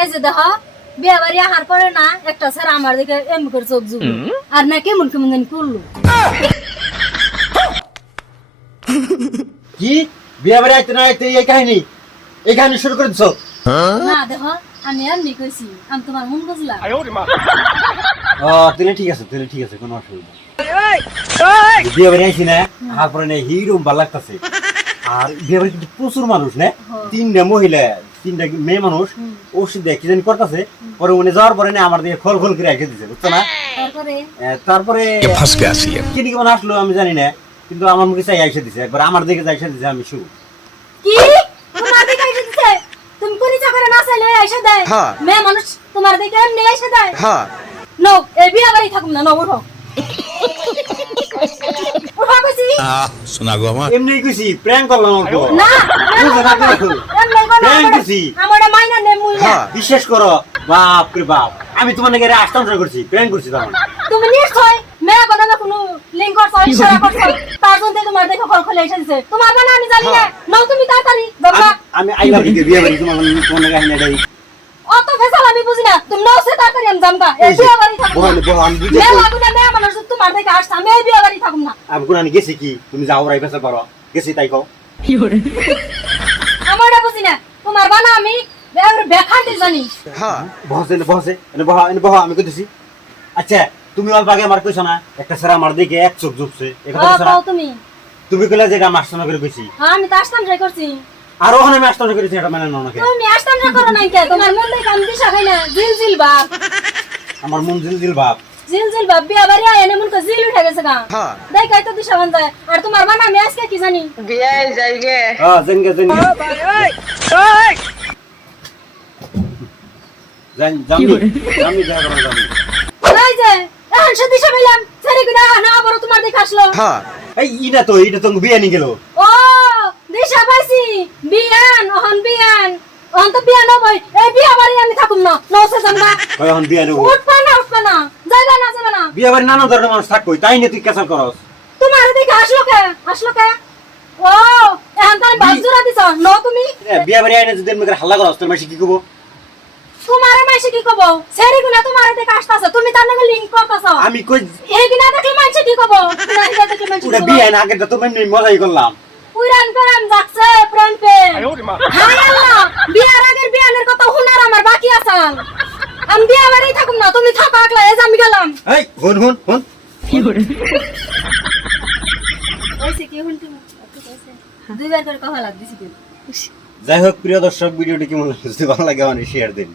এই যে দেখো বিয়ে বাড়ি আহার পরে না একটা স্যার আমার দিকে এমনি করে চোখ জুড়ে আর না কেমন কেমন জানি করলো। কি বিয়ে বাড়ি আইতে না আইতে এই কাহিনী শুরু করে দিছো? না দেখো আমি এমনি কইছি আমি তোমার মন বুঝলাম। তাহলে ঠিক আছে কোনো অসুবিধা বিয়ে বাড়ি আইছি না তারপরে না হিরো ভালো লাগতেছে। আর বিয়ে বাড়ি কিন্তু প্রচুর মানুষ না, 3টা মহিলা 3টা মেয়ে মানুষ ওষুধ দেয় কি জানি করতেছে। পরে উনি যাওয়ার পরে না আমার দিকে খোল খোল করে রেখে দিচ্ছে, বুঝছো না? তারপরে কি দিকে মানে আসলো আমি জানি না, কিন্তু আমার মুখে চাই আইসা দিছে, একবার আমার দিকে যাইসা দিছে। আমি শুরু কি তোমার দিকে আইসা দিছে? তুমি কোন ইচ্ছা করে না চাইলে আইসা দেয়? মেয়ে মানুষ তোমার দিকে এমনি আইসা দেয়? নো এই বিয়ে বাড়ি থাকুম না, নো উঠো উঠো কইছি। শোনা গো আমার এমনি কইছি প্র্যাঙ্ক করলাম অল্প না প্র্যাঙ্ক কইছি আমারে মাইনা নে মুই না। বিশ্বাস করো, বাপ রে বাপ, আমি তোমার নাকি আসতাম করছি, প্র্যাঙ্ক করছি। তখন তুমি নিশ্চয় মেয়ে কথা না কোনো লিঙ্ক করছো ইশারা করছো, তার জন্য তোমার দেখে কল খুলে এসে দিছে। তোমার মানে আমি জানি না, নাও তুমি তাড়াতাড়ি বাবা। আমি আই লাভ ইউ বিয়ে বাড়ি তোমার নাকি হাইনা দেই অত ফেসাল আমি বুঝি না, তুমি নাও সে তাড়াতাড়ি আমি জামগা। এই বিয়ে বাড়ি থাকুম না, আমি বুঝি মেয়ে লাগুনা মেয়ে মানুষ তোমার দেখে আসছে, আমি এই বিয়ে বাড়ি থাকুম না। আমি কোন গেছি কি তুমি যাও রাই ফেসা পারো গেছি তাই কও। আমারটা বুঝি না, তোমার বানা আমি বেখান্তি জানি। বহ আমি কইতেছি। আচ্ছা তুমি অল্প আগে আমার কইছো না একটা স্যার আমার দিকে এক চোখ ঝুপছে, তুমি কইলা যে আমি আসতাম করে কইছি। আমি তো আসতাম ট্রাই করছি, আর ওখানে আমি আসতাম করেছি, এটা মানে নাও নাকি? তুমি আসতাম ট্রাই করো নাই কে? তোমার মন দেখে আমি দিশা খাই না। জিল বাপ, আমার মন জিল বাপ, জিল বাপ বিয়া বাড়ি আয় এনে মন কো জিল উঠে গেছে গা। দেখাই তো দিশা বান যায়। আর তোমার বানা আমি আজকে কি জানি বিয়ে যাইগে। জেনগে এই যে এখন সে দিশা পেলাম সেরি গুনা না আবার তোমার দেখে আসলো। এই ইটা তো বিয়ে নি গেল। ও দিশা পাইছি, বিয়ান ওহন তো বিয়ান হবই। এই বিয়া বাড়ি আমি থাকুম না, নসে জামগা। কই হন বিয়ে নেব? উঠবা না যাইবা না। বিয়ে বাড়ি নানা ধরনের মানুষ থাকবই, তাই না তুই ক্যান্সেল করস? তোমার দেখে আসলো কে? ও এখন তার বাজুরা দিছ ন তুমি? বিয়ে বাড়ি আইনে যদি এমনি করে হাল্লা করস তোর মাসি কি কইবো? তোমার মাইসে কি কব? সেরি গুনা তোমার দেখে আসতাছে, তুমি তার নাকি লিংক করতাছ। আমি কই এই গুনা দেখলে মাইসে কি কব? না এটা দেখলে মাইসে পুরো বিয়ে না আগে তো মেন মজাই করলাম। পুরান প্রেম যাচ্ছে প্রেম হায় আল্লাহ, বিয়ার আগের বিয়ানের কথা হুনার আমার বাকি আছে। আমি বিয়া বাড়ি থাকুম না, তুমি থাকো একলা। এই যে আমি গেলাম। এই হন কি হুন তুমি দুইবার করে কথা লাগ দিছি। যাই হোক প্রিয় দর্শক, ভিডিওটি কেমন লাগছে ভালো লাগে মানে শেয়ার দিন।